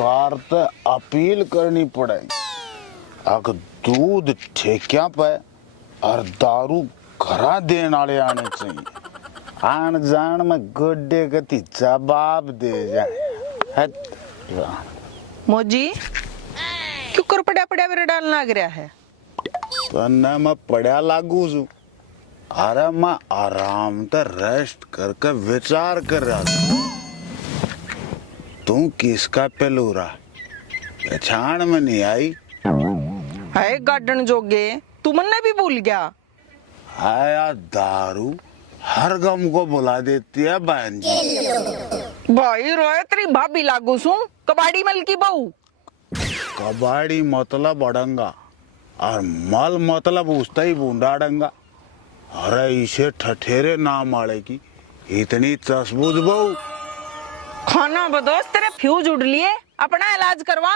सरकार तो अपील करनी पड़ेगी। अगर दूध ठेकिया पे और दारू घरा देने वाले आने चाहिए। आन जान में गुड्डे गति जवाब दे जाए। मोजी क्यों कर पड़ा पड़ा मेरे डालना लग रहा है? तो न मैं पढ़ा लागू छू। अरे मैं आराम से रेस्ट करके विचार कर रहा था। तू किसका पेलूरा पहचान में नहीं आई? है गार्डन जोगे तू मन्ने भी भूल गया। आया दारू हर गम को बुला देती है बहन जी। भाई रोए तेरी भाभी लागू सू कबाड़ी मल की बहू। कबाड़ी मतलब अड़ंगा और मल मतलब उसता ही बूंदा अड़ंगा। अरे इसे ठठेरे नाम आड़े की इतनी तसबूज बहू। खाना बदोस तेरे फ्यूज उड़ लिए अपना इलाज करवा।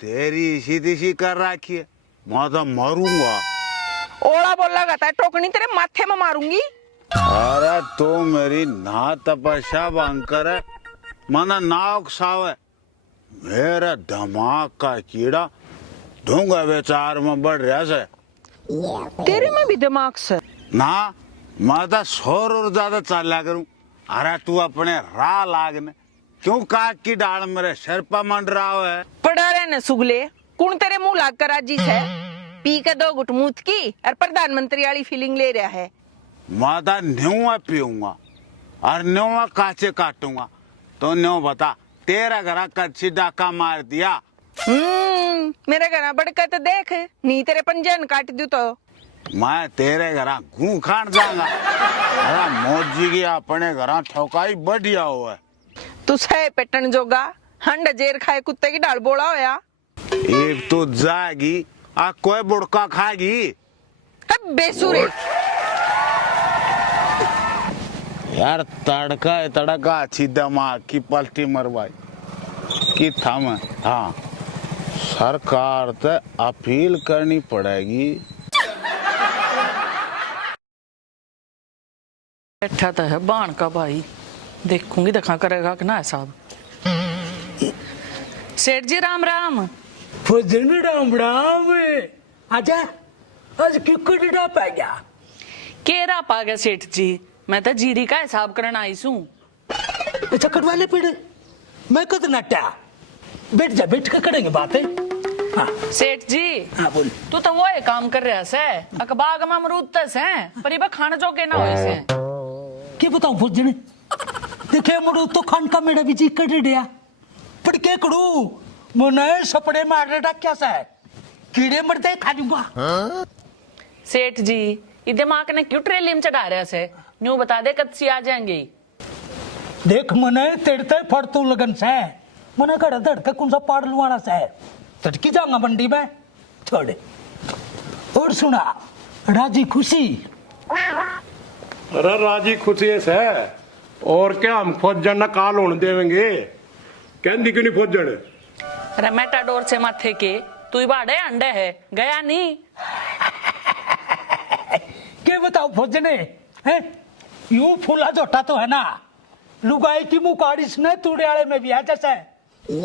तेरी इसी दिशी कर रखी है। मैं तो मरूंगा। ओला बोला गता है टोकनी तेरे माथे में मारूंगी। अरे तो मेरी ना तपस्या बंकर है मना ना उकसाव है। मेरा दिमाग का कीड़ा ढूंगा विचार में बढ़ रहा है। तेरे में भी दिमाग से ना मैं तो शोर और ज्यादा चला करूं। अरे तू अपने राह लागने क्यों काक की डाल मेरे सिर पर मंडरा है। पड़ा रहने सुगले कौन तेरे मुंह लाग कर राजी से पी के दो घुट मूत की और प्रधानमंत्री वाली फीलिंग ले रहा है। मैं तो न्यूआ पीऊंगा और न्यूआ काचे काटूंगा। तो न्यू बता तेरा घर कच्ची डाका मार दिया। मेरे घर बड़का तो देख नी तेरे पंजन काट दू तो मैं तेरे घर घू खान जाऊंगा। अरे मोजी की अपने घर ठोकाई बढ़िया हुआ है। तू सह पेटन जोगा हंड जेर खाए कुत्ते की डाल बोला होया। एक तो जाएगी आ कोई बुड़का खाएगी। बेसुरे यार तड़का अच्छी दिमाग की पलटी मरवाई कि था मैं। हाँ सरकार से अपील करनी पड़ेगी। बैठा तो है बाण का भाई देखूंगी देखा करेगा कि ना साहब। सेठ जी राम राम। फजन राम राम। आजा आज क्यों डा पा गया? केरा पा गया सेठ जी मैं तो जीरी का हिसाब करना आई सू। अच्छा कटवा ले पीड़ मैं कद नटा बैठ जा बैठ के करेंगे बातें। हाँ सेठ जी हाँ बोल। तू तो वो काम कर रहा से अखबाग में अमरूद तस है पर ये खाने जो के ना हो से। क्या बताऊं फजन देखे अमरूद तो खान का मेरा भी जी कर दिया पर क्या करूं मुने सपड़े मार रहा क्या सा कीड़े मरते खा लूंगा। सेठ जी ये दिमाग ने क्यों ट्रेली में चढ़ा रहा से न्यू बता दे कद सी आ जाएंगे। देख मने तेड़ते फड़तू लगन से मने घर धड़ते कौन सा पाड़ लुआना से चटकी जाऊंगा मंडी में छोड़े। और सुना राजी खुशी। अरे राजी खुशी से और क्या हम फौजन न काल होने देवेंगे कहती क्यों नहीं फौजन। अरे मेटाडोर से माथे के तू ही बाड़े अंडे है गया नहीं। क्या बताओ फौजने हैं यूं फूला जोटा तो है ना लुगाई की मुकारिस ने तुड़ियाले में भी है जैसे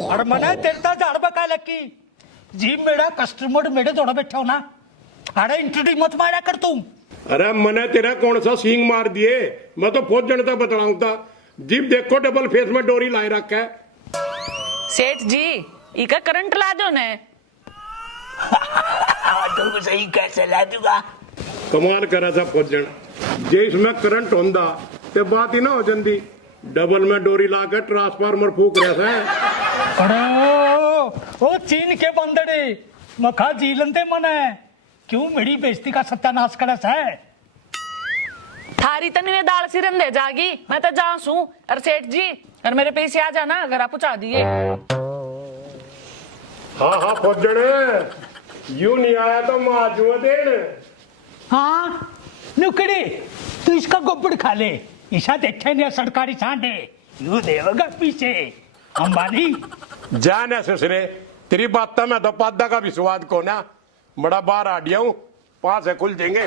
और मने तेरता झाड़ बका लकी जी मेरा कस्टमर मेरे जोड़ा बैठा हो ना। अरे इंट्रोड्यूस मत मारा कर तू। अरे मने तेरा कौन सा सींग मार दिए मैं तो फौजन था बतलाऊं था जीप देखो डबल फेस में डोरी लाए रखा है। सेठ जी इका करंट ला दो ने। तो सही कैसे ला दूंगा। कमाल करा था फौजन जे इसमें करंट होंदा ते बात ही ना हो जंदी डबल में डोरी लाकर ट्रांसफार्मर फूक रहा था। अरे ओ चीन के बंदड़े मखा जीलन ते मने क्यों मेरी बेइज्जती का सत्यानाश करस है। थारी तनी में दाल सिरन दे जागी मैं तो जाऊं सू। और सेठ जी और मेरे पैसे आ जाना अगर आप पहुंचा दिए। हाँ फौजन यूं नहीं आया तो माजूआ देन। हाँ नुकड़ी तू इसका गोबर खा ले ईशा देखे नहीं सरकारी सांडे यू देवगा पीछे अंबानी जाने ससुरे तेरी बात में तो पादा का भी स्वाद को ना बड़ा बाहर आ गया हूँ 5 से खुल देंगे।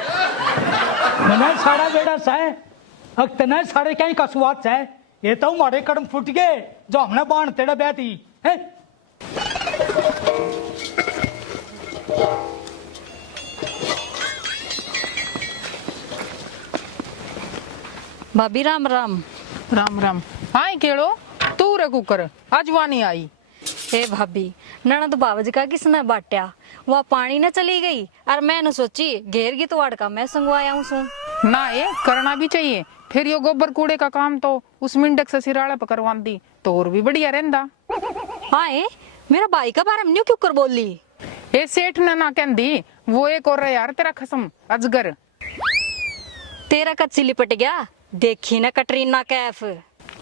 मैंने सारा बेड़ा सा है अक्तना सारे कहीं का स्वाद है ये तो हमारे कर्म फुट गए जो हमने बाण तेरा ब्याह थी है भाभी राम राम। राम राम। हाँ केड़ो तू रे कुकर आज वहाँ नहीं आई। हे भाभी ननद बावज का किसने बांटा, वह पानी न चली गई और मैंने सोची घेर की तो का मैं संगवाया हूँ सू। ना ये करना भी चाहिए, फिर यो गोबर कूड़े का काम तो उस मिंडक से सिराड़ा पकड़वा दी तो और भी बढ़िया रहंदा। हाँ ए मेरा भाई का बारे में न्यू क्यों कर बोली। ये सेठ ने ना कहती वो एक और यार तेरा खसम अजगर। तेरा कच्ची लिपट गया, देखी ना कटरीना कैफ।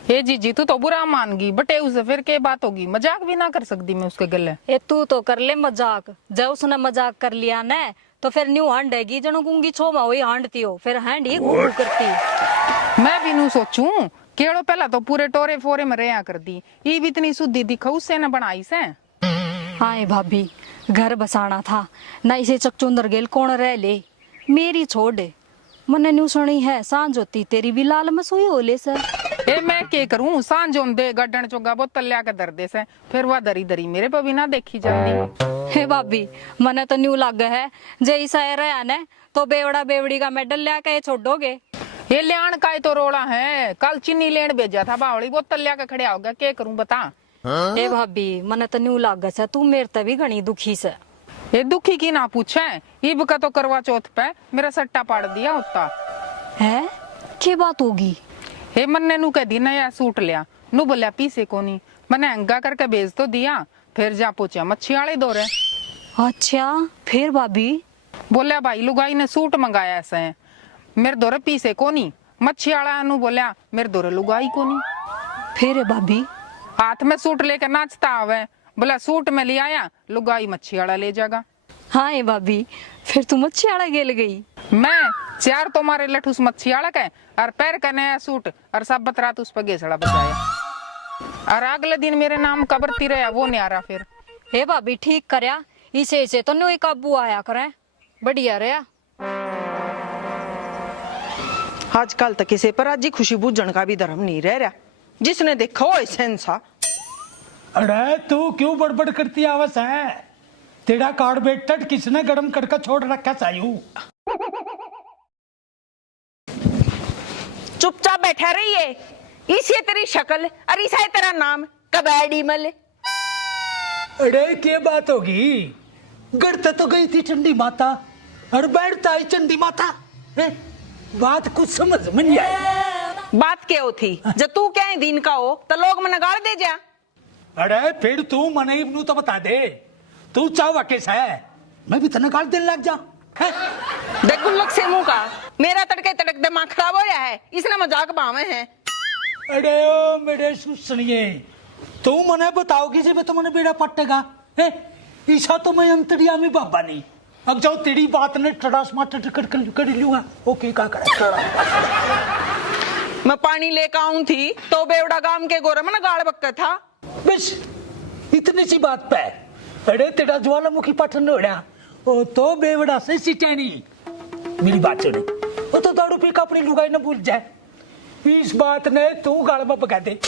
हे जीजी तू तो बुरा मान गई बटे उसे फिर क्या बात होगी, मजाक भी ना कर सकती मैं उसके गले। ए तू तो कर ले मजाक, जब उसने मजाक कर लिया न तो फिर न्यू हांडेगी जनो गुंगी छोमा वही हांडती हो, फिर हांड ही गुंगू करती। मैं भी नू सोचूं केड़ो पहला तो पूरे टोरे फोरे में रहा कर दी, ये भी इतनी शुद्धि दिखा उससे न बनाई से। हाँ भाभी घर बसाना था ना, इसे चकचुंदर गेल कौन रह ले, मेरी छोड़ मने न्यू सुनी है सांझ होती तेरी भी लाल मसोई होले से। ए मैं के करूं सांझ दे गड्ढन चोगा बोतल लिया के दर्दे से, फिर वह दरी दरी मेरे पे भी ना देखी जाती। हे भाभी मने तो न्यू लग है जे ईसा रहा ने तो बेवड़ा बेवड़ी का मेडल लिया के छोड़ोगे। ये लियान का तो रोड़ा है, कल चीनी लेन भेजा था बावड़ी बोतल लिया के खड़े होगा, क्या करूं बता। ए भाभी मने तो न्यू लग से तू मेरे ते भी घनी दुखी से। ये दुखी की ना पूछे, ईब का तो करवा चौथ पे मेरा सट्टा पाड़ दिया होता है। क्या बात होगी। हे मन्ने नू कह दी नया सूट लिया, नू बोलिया पीसे को नहीं, मैंने हंगा करके भेज तो दिया, फिर जा पूछा मच्छी वाले दौरे। अच्छा फिर भाभी बोलिया भाई लुगाई ने सूट मंगाया ऐसे मेरे दौरे पीसे को नहीं, मच्छी वाला नू बोलिया मेरे दौरे लुगाई को नहीं। फिर भाभी हाथ में सूट लेकर नाचता आवे, बोला सूट में ले आया लुगाई मच्छी वाला ले जाएगा। हाँ ए भाभी फिर तू मच्छी आड़ा गेल गई। मैं चार तुम्हारे लठूस मच्छी आड़ा के और पैर का नया सूट और सब बतरात उस पर गेसड़ा बचाया, और अगले दिन मेरे नाम कबरती रहा वो नहीं आ रहा फिर। हे भाभी ठीक करया, इसे तो न्यू काबू आया करे बढ़िया रहा। आजकल तो किसी पर आज खुशी बूझण का भी धर्म नहीं रह रहा, जिसने देखा हो ऐसे इंसान। अरे तू क्यों बड़बड़ करती आवस है, तेरा कार्बेटर किसने गर्म करके छोड़ रखा सायू। चुपचाप बैठा रहिए, इसे तेरी शक्ल और इसे तेरा नाम कबैडी मल। अरे क्या बात होगी, घर तो गई थी चंडी माता और बैठता ही चंडी माता है? बात कुछ समझ में नहीं आई। बात क्या हो थी, जब तू क्या दिन का हो तो लोग मन गाड़ दे जा। अरे फिर तू मने नू तो बता दे, तू चावा कैसा है, मैं भी तने गाल देने लग जा। देख गुल्लक से मुंह का मेरा तड़के तड़क दिमाग खराब हो रहा है, इसने मजाक बावे हैं। अरे ओ मेरे सुनिए, तू मने बताओगी से तो मने बेड़ा पट्टेगा है, ईसा तो मैं अंतर्यामी बाबा नहीं। अब जाओ तेरी बात ने टड़ास माटर कर लूंगा। ओके का कर मैं पानी लेकर आऊं थी तो बेवड़ा गांव के गोरे में गाड़ बक्का था, बस इतनी सी बात पे। अरे तेरा ज्वालामुखी पाठन होड़ा ओ तो बेवड़ा से सिटानी। मेरी बात सुने, वो तो दारू पी का अपनी लुगाई न भूल जाए, इस बात ने तू गाड़ में पका दे।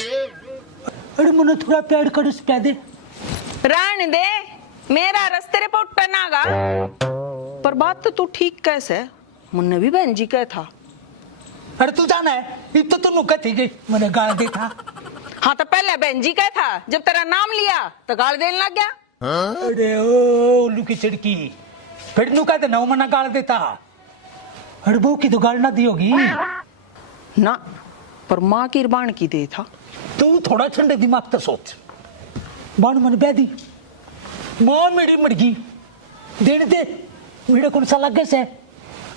अरे मने थोड़ा प्यार कर पिया दे। रान दे मेरा रस्ते रे पोटा नागा। पर बात तो तू ठीक कैसे, मुन्ने भी बहन जी कह था। अरे तू जाना है इतो तो नुका थी गई मने गाड़ दे था। हाँ तो पहले बहन जी कह था, जब तेरा नाम लिया तो गाल देने लग गया। अरे ओ उल्लू की चिड़की, फिर नुका दे ना मना गाड़ देता। अरे बहू की तो गाड़ ना दी होगी ना, पर माँ की बाण की दे था। तू थोड़ा ठंडे दिमाग तो सोच, बाण मन बैदी माँ मेरी मड़गी देने दे मेरे कौन सा लगे से।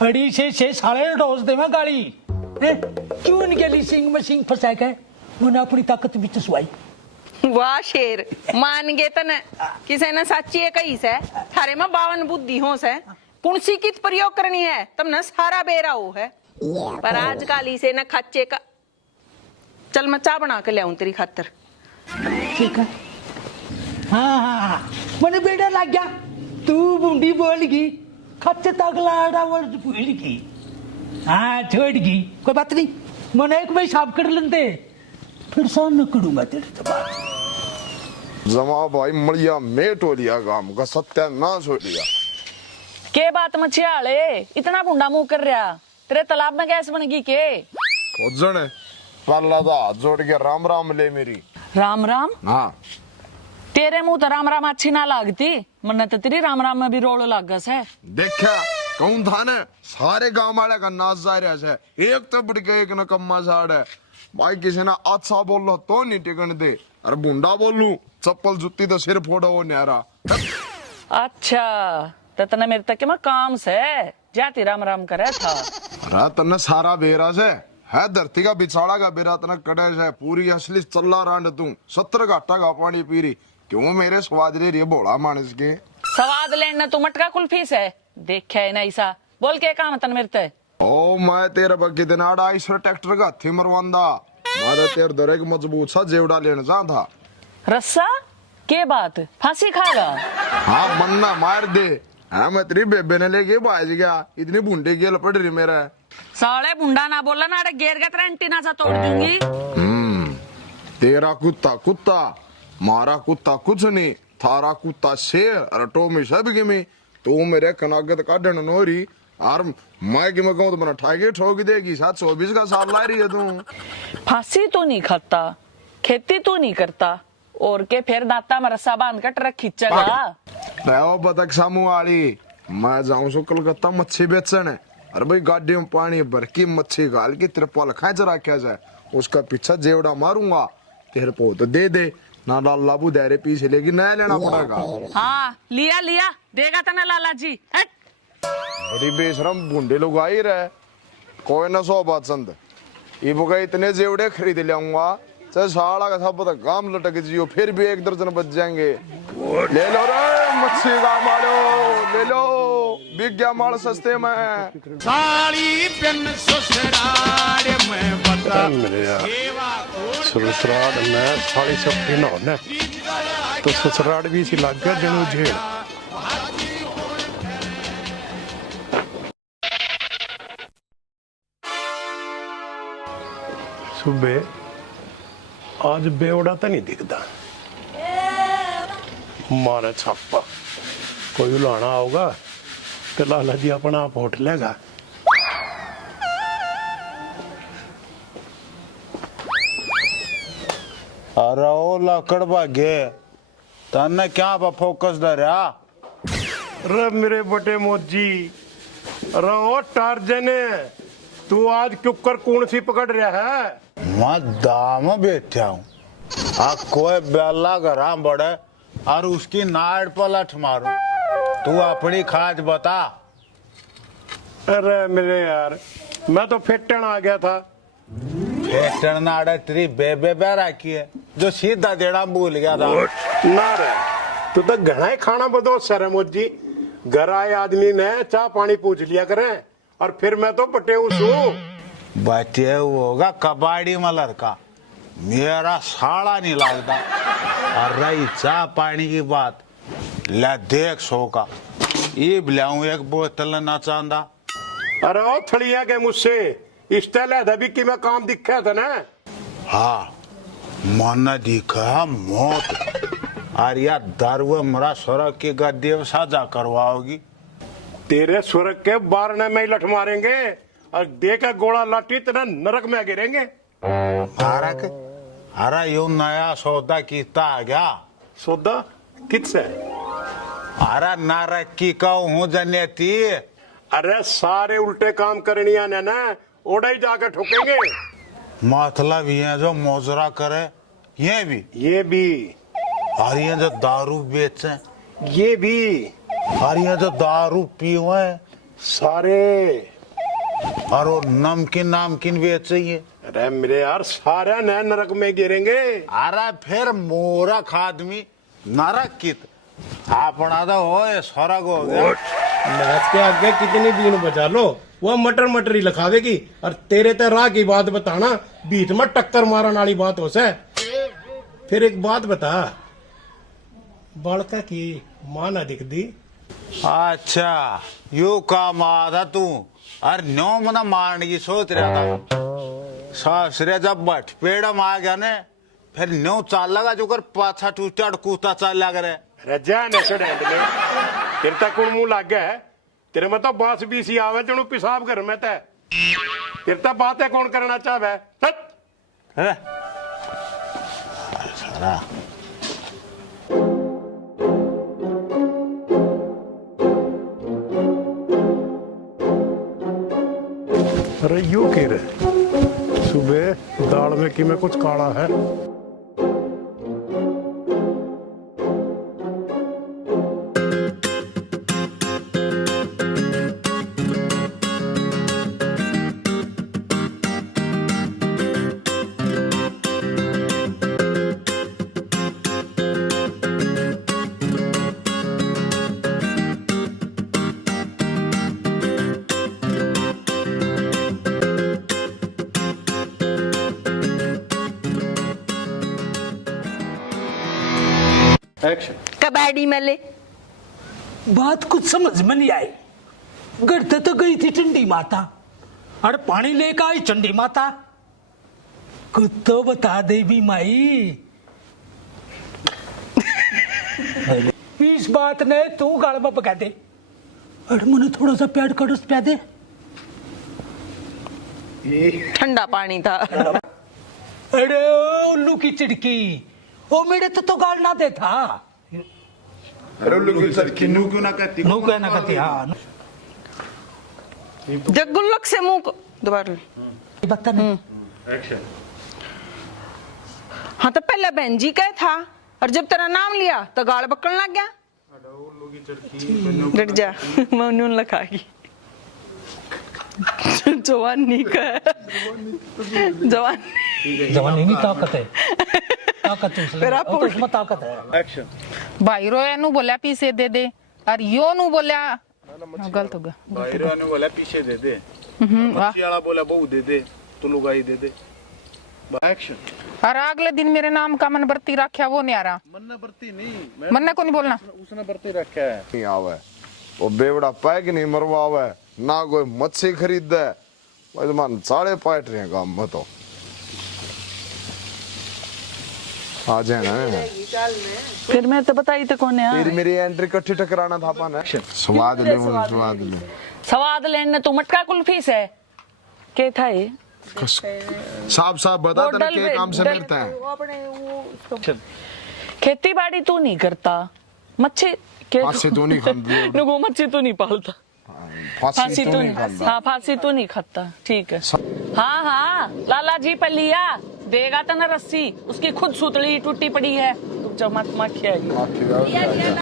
अड़ी से साले डोज दे मैं गाड़ी है, क्यों इनके लिए सिंग में सिंग फंसा के मैंने अपनी ताकत बिच सुवाई। वाह शेर मान गए तने, किसे ने सच्ची है कही से थारे में 52 बुद्धि हो से कुणसी कित प्रयोग करनी है तुमने सारा बेरा हो है। पर आज काली से न खच्चे का, चल मैं चाय बना के ले आऊं तेरी खातिर। ठीक है हाँ मैंने बेटा लग गया, तू बूंदी बोल गई खच्चे तक लाड़ा वर्ड भूल गई। हाँ छोड़ गई कोई बात नहीं, मैंने एक भाई साफ कर लेते फिर सामने करूंगा तेरे तो बात। जमा भाई मलिया मेट हो लिया काम का सत्यानाश हो लिया। के बात मछियाले इतना भुंडा मुंह कर रहा, तेरे तालाब में गैस बन गई के? खोजन पहला तो हाथ जोड़ के राम राम ले मेरी। राम राम? हाँ तेरे मुंह तो राम राम अच्छी ना लगती, मन्ने तो तेरी राम राम में भी रोड़ लागस है। देखा कौन था ने सारे गांव वाले का नाच जा रहा है, एक तो बढ़ के एक नकम्मा साड़ है। भाई किसी ने अच्छा बोलो तो नहीं टिकन दे, अरे बुंडा बोलू चप्पल जुत्ती तो सिर फोड़ो वो न्यारा। अच्छा तो तने मेरे तक मैं काम से जाती राम राम करे था। अरे तने सारा बेरा से है धरती का बिछाड़ा का बेरा तना कड़े से पूरी असली चल्ला रांड तू 70 घाटा का पानी पी रही क्यों मेरे स्वाद ले रही है भोला मानस के स्वाद लेना तू मटका कुल्फी से देखा है ना ऐसा बोल के काम तन मेरे ते। ओ मैं तेरे बग्गे दिन आड़ा इस ट्रैक्टर का हथी मरवांदा मैं तेरे दरे के मजबूत सा जेवड़ा लेने जा था। रस्सा के बात फांसी खागा? हाँ मन्ना मार दे। हाँ मैं तेरी बेबे ने लेके बाज गया इतनी बूंदे गेल पड़ रही मेरा। साले बुंडा ना बोला ना गेर का तेरा एंटीना सा तोड़ दूंगी। तेरा कुत्ता कुत्ता मारा कुत्ता कुछ नहीं थारा कुत्ता शेर और टोमी सब के में तू मेरे कनागत का डन नोरी और मैं कि मैं कहूँ तो बना ठाके ठोक देगी 724 का साल ला रही है तू। फांसी तो नहीं खाता, खेती तो नहीं करता और के फिर दाता में रस्सा बांध कर ट्रक खींचेगा। वो बतख सामू वाली मैं जाऊं सो कलकत्ता मच्छी बेचने अरे भाई गाड़ी में पानी भर की मच्छी गाल की तिरपाल खाच रखा जाए उसका पीछा जेवड़ा मारूंगा तेरे को तो दे दे ना लाला बुधारे पीछे लेकिन नया लेना पड़ेगा। हाँ लिया लिया देगा तना लाला जी। हट बड़ी बेशरम बूंदे लोग आ ही रहे कोई ना सौ बात संद इबका इतने जेवड़े खरीद लाऊंगा चाहे साड़ा का सब तक काम लटक जियो फिर भी 1 दर्जन बच जाएंगे। ले लो रे मच्छी का मालो ले लो बिक गया माल सस्ते में। साड़ी पेन ससुराल में बता मेरे यार ससुराल में साड़ी सस्ती ना होने तो ससुराल भी इसी लग गया जनू झेल। सुबह आज बेवड़ा तो नहीं दिखता मारे छापा कोई लाना होगा तो लाला जी अपना आप होट लेगा। अरे ओ लकड़ भागे तन्ने क्या फोकस डरा? अरे मेरे बटे मोजी अरे ओ टार्जन तू आज कुकर कौन सी पकड़ रहा है? मैं दाम बैठा हूँ आ कोई बेला घरा बड़े और उसकी नाड़ पलट मारू तू अपनी खाज बता। अरे मेरे यार मैं तो फेटन आ गया था। फेटन नाड़े तेरी बेबे बैरा की है जो सीधा देना भूल गया था। ना रे तू तो घना ही खाना बदो सर मोजी घर आए आदमी ने चाह पानी पूछ लिया करे और फिर मैं तो बटे उसू बचे होगा कबाड़ी में लड़का मेरा साड़ा नहीं लगता। और रही चाह पानी की बात ले देख सो का ईब लाऊं 1 बोतल ना चांदा। अरे ओ थड़िया के मुझसे इस तरह भी कि मैं काम दिखा था ना। हाँ मन दिखा मौत और या दारू मरा स्वर्ग की गद्दी साझा करवाओगी। तेरे स्वर्ग के बारने में ही लठ मारेंगे और देखा गोला लाठी तेरा नरक में गिरेंगे। मारक अरे यू नया सौदा कीता आ गया। सौदा किससे? अरे नरक की कहूँ जनेती। अरे सारे उल्टे काम करनिया ने ना ओड़ा ही जाकर ठोकेंगे। मतलब ये जो मोजरा करे ये भी और ये जो दारू बेचे ये भी और ये जो दारू पीवे सारे और वो नमकीन बेचे ये। अरे मेरे यार सारे नए नरक में गिरेंगे। अरे फिर मूर्ख आदमी नरक की अपना तो हो स्वर्ग हो गया। मैथ के आगे कितनी दिन बचा लो वो मटर मटर ही लिखावेगी और तेरे ते राह की बात बताना बीच में टक्कर मारने वाली बात हो से। फिर एक बात बता बालका की मां ना दिख दी। अच्छा यू काम आधा तू और नो मना मारने की सोच रहा था। सासरे जब बट पेड़ में आ गया ने फिर न्यू चाल लगा जो कर पाछा टूटा कूता चाल लग रहा है। रजा ने छड़े तेरे तक कौन मुंह लग गया है तेरे में तो बास बीसी आवे तेनू पेशाब कर में ते तेरे तक बातें कौन करना चाहे है सारा अरे यू कह रहे सुबह दाल में कि में कुछ काला है। कबाड़ी मले। बात कुछ समझ में नहीं आई। गढ़ते तो गई थी चंडी माता और पानी लेकर आई चंडी माता। कुछ तो बता दे भी माई। इस बात ने तू गाल में पका दे और मुझे थोड़ा सा प्यार कर उस प्या दे। ठंडा पानी था। अरे ओ उल्लू की चिड़की ओ मेरे तो गाल ना दे था। अरे लोग नू क्यों ना कहती नो कहना कहती हाँ जब गुल्लक से मुंह को दोबारा ये बता नहीं। हाँ तो पहले बहन जी कहे था और जब तेरा नाम लिया तो गाल बकड़ने लग गया। डट जा मैं नून लगागी। जवानी का जवान जवानी नहीं ताकत है। ताकत है तो उसमें ताकत है। भाई रोया नु बोला पीछे दे दे और यो नु बोला गलत हो गया। भाई रो ने बोला पीछे दे दे बच्ची वाला बोला बहू दे दे तू लुगाई दे दे। एक्शन। और अगले दिन मेरे नाम का मन बरती रखा वो नहीं आ रहा। मन्ना बरती नहीं मन्ना को नहीं बोलना उसने बरती रखा है। नहीं आवे वो बेवड़ा पैक नहीं मरवावे ना कोई मच्छी खरीदे मन साढ़े पाट रहे काम में तो आ जाए ना। फिर मैं तो बताई तो कौन है। फिर मेरी एंट्री कट्ठी टकराना था अपन स्वाद ले स्वाद ले स्वाद लेने तो मटका कुल्फी से क्या था ये साफ साफ बता तेरे के काम से मिलता है। खेती बाड़ी तू नहीं करता मच्छी फांसी तो नहीं खाती नुगो मच्छी तू नहीं पालता फांसी तो नहीं। हाँ फांसी तो नहीं खाता ठीक है। हाँ हाँ लाला जी पर लिया देगा तो ना रस्सी उसकी खुद सुतली टूटी पड़ी है। जब मत मत